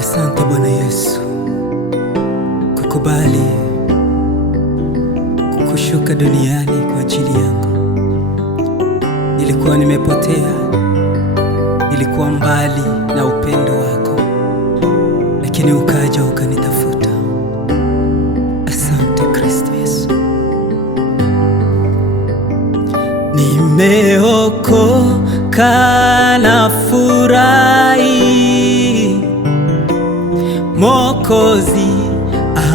Asante Bwana Yesu kukubali kushuka duniani kwa ajili yangu. Nilikuwa nimepotea, nilikuwa mbali na upendo wako, lakini ukaja ukanitafuta. Asante Kristo Yesu. Nimeokoka na furahi, Mwokozi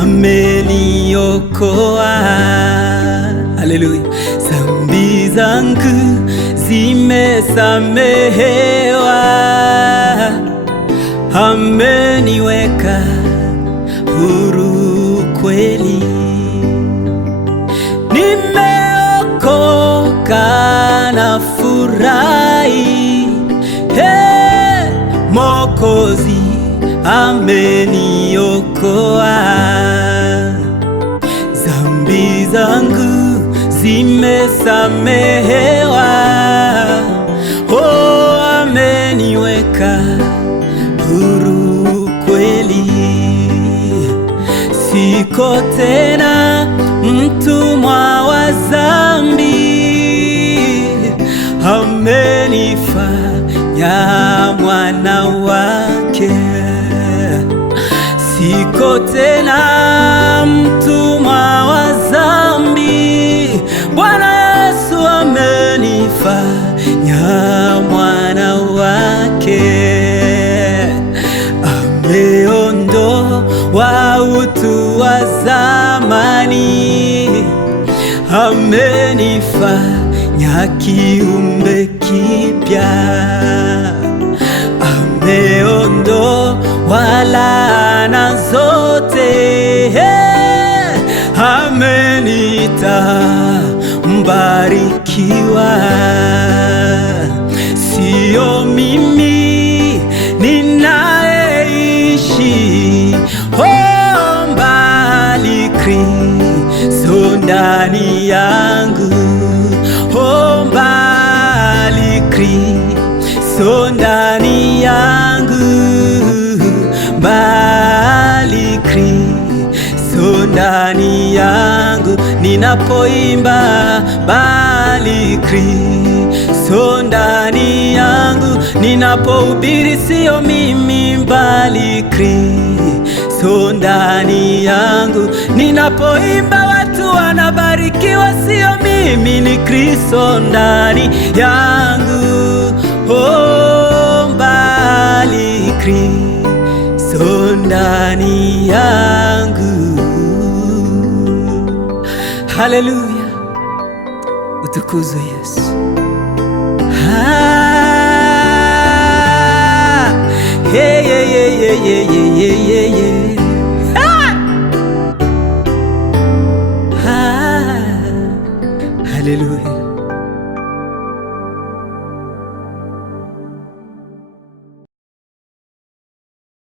ameniokoa. Haleluya. Dhambi zangu zimesamehewa, ameniweka huru kweli. Nimeokoka na furahi, Mwokozi ameniokoa. Dhambi zangu zimesamehewa, ameniweka huru kweli. Siko tena mtumwa wa dhambi, amenifanya mwana wake. Siko tena mtumwa wa dhambi, Bwana Yesu amenifanya mwana wake. Ameondoa utu wa zamani, amenifanya kiumbe kipya. Ameondoa laana zote, amenita mbarikiwa. Sio mimi ninaishi, mbali Kristo ndani yangu. Mbali Kristo ndani yangu, mbali Kristo ndani yangu. Ninapoimba mbali Kristo ndani yangu, ninapohubiri sio mimi, mbali Kristo ndani yangu. Ninapoimba watu wanabarikiwa, sio mimi, ni Kristo ndani yangu. Mbali Kristo ndani yangu. Haleluya, utukuzwe Yesu. Haleluya.